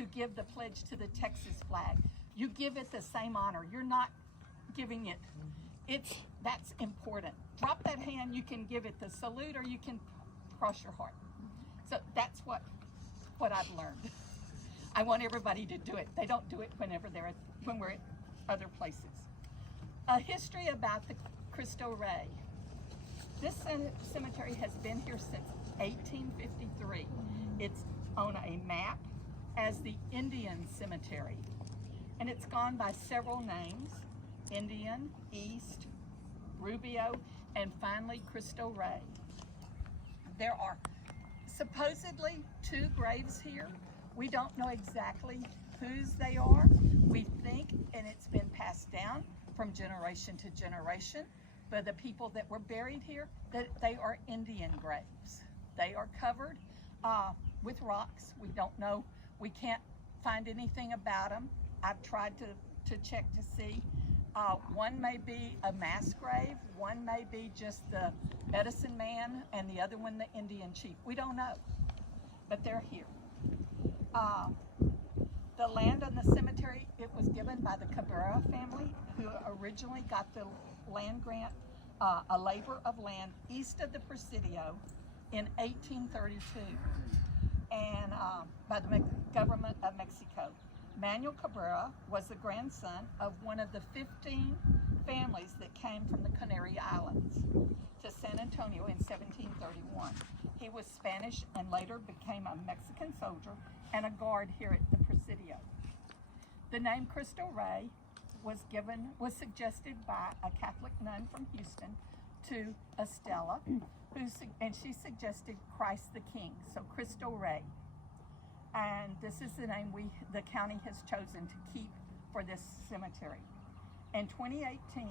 to give the pledge to the Texas flag. You give it the same honor. You're not giving it. That's important. Drop that hand, you can give it the salute, or you can cross your heart. So that's what I've learned. I want everybody to do it. They don't do it when we're at other places. A history about the Cristo Rey. This cemetery has been here since 1853. It's on a map as the Indian Cemetery, and it's gone by several names: Indian, East, Rubio, and finally Cristo Rey. There are supposedly 2 graves here. We don't know exactly whose they are. We think, and it's been passed down from generation to generation, by the people that were buried here, that they are Indian graves. They are covered with rocks. We don't know. We can't find anything about them. I've tried to check to see. One may be a mass grave, one may be just the medicine man, and the other one the Indian chief. We don't know, but they're here. The land on the cemetery, it was given by the Cabrera family, who originally got the land grant, a labor of land east of the Presidio in 1832, and by the government of Mexico. Manuel Cabrera was the grandson of one of the 15 families that came from the Canary Islands to San Antonio in 1731. He was Spanish and later became a Mexican soldier and a guard here at the Presidio. The name Cristo Rey was suggested by a Catholic nun from Houston to Estella, and she suggested Christ the King, so Cristo Rey. And this is the name the county has chosen to keep for this cemetery. In 2018,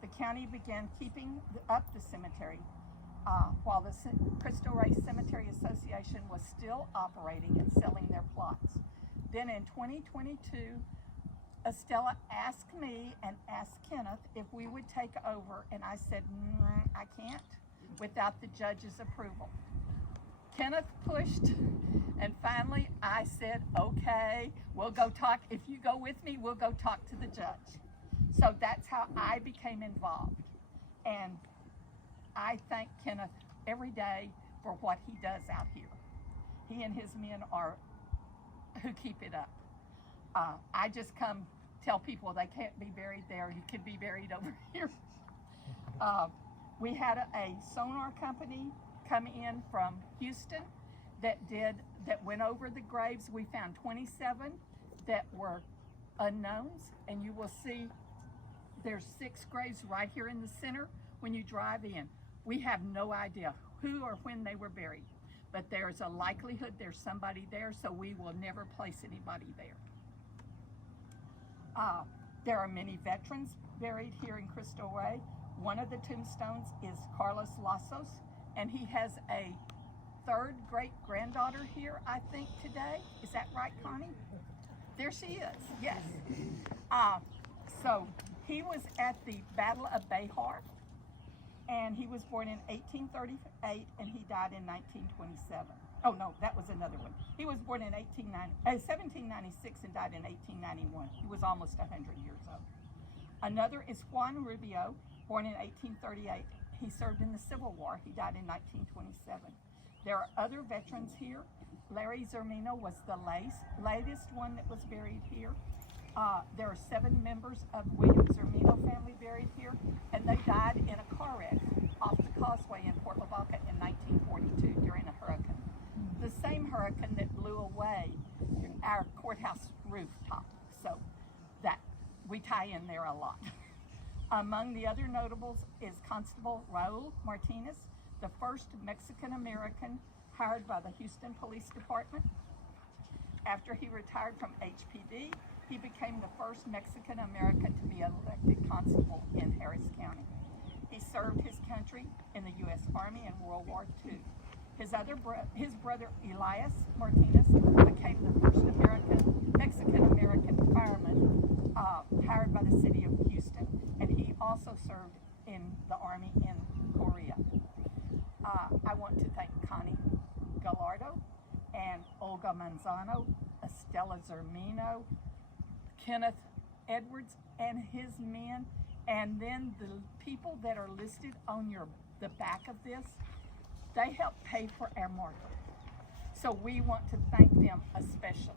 the county began keeping up the cemetery while the Cristo Rey Cemetery Association was still operating and selling their plots. Then in 2022, Estella asked me and asked Kenneth if we would take over, and I said, I can't without the judge's approval. Kenneth pushed, and finally I said, okay, we'll go talk. If you go with me, we'll go talk to the judge. So that's how I became involved. And I thank Kenneth every day for what he does out here. He and his men are who keep it up. I just come tell people they can't be buried there. You can be buried over here. We had a sonar company come in from Houston that went over the graves. We found 27 that were unknowns, and you will see there's 6 graves right here in the center when you drive in. We have no idea who or when they were buried, but there's a likelihood there's somebody there, so we will never place anybody there. There are many veterans buried here in Cristo Rey. One of the tombstones is Carlos Lazos, and he has a 3rd great-granddaughter here, I think, today. Is that right, Connie? There she is, yes. So he was at the Battle of Bahia, and he was born in 1838, and he died in 1927. Oh, no, that was another one. He was born in 1796 and died in 1891. He was almost 100 years old. Another is Juan Rubio, born in 1838. He served in the Civil War. He died in 1927. There are other veterans here. Larry Zermino was the latest one that was buried here. There are 7 members of William Zermino family buried here, and they died in a car wreck off the causeway in Port Lavaca in 1942 during a hurricane. The same hurricane that blew away our courthouse rooftop. So that we tie in there a lot. Among the other notables is Constable Raul Martinez, the first Mexican-American hired by the Houston Police Department. After he retired from HPD, he became the first Mexican-American to be elected constable in Harris County. He served his country in the U.S. Army in World War II. His brother Elias Martinez became the first Mexican-American fireman hired by the city of Houston, and he also served in the Army in Korea. I want to thank Connie Gallardo and Olga Manzano, Della Zermino, Kenneth Edwards and his men, and then the people that are listed on the back of this, they help pay for our market. So we want to thank them especially.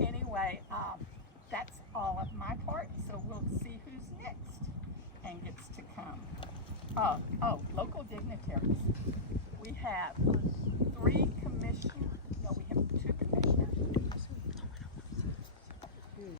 Anyway, that's all of my part, so we'll see who's next and gets to come. Local dignitaries. We have 2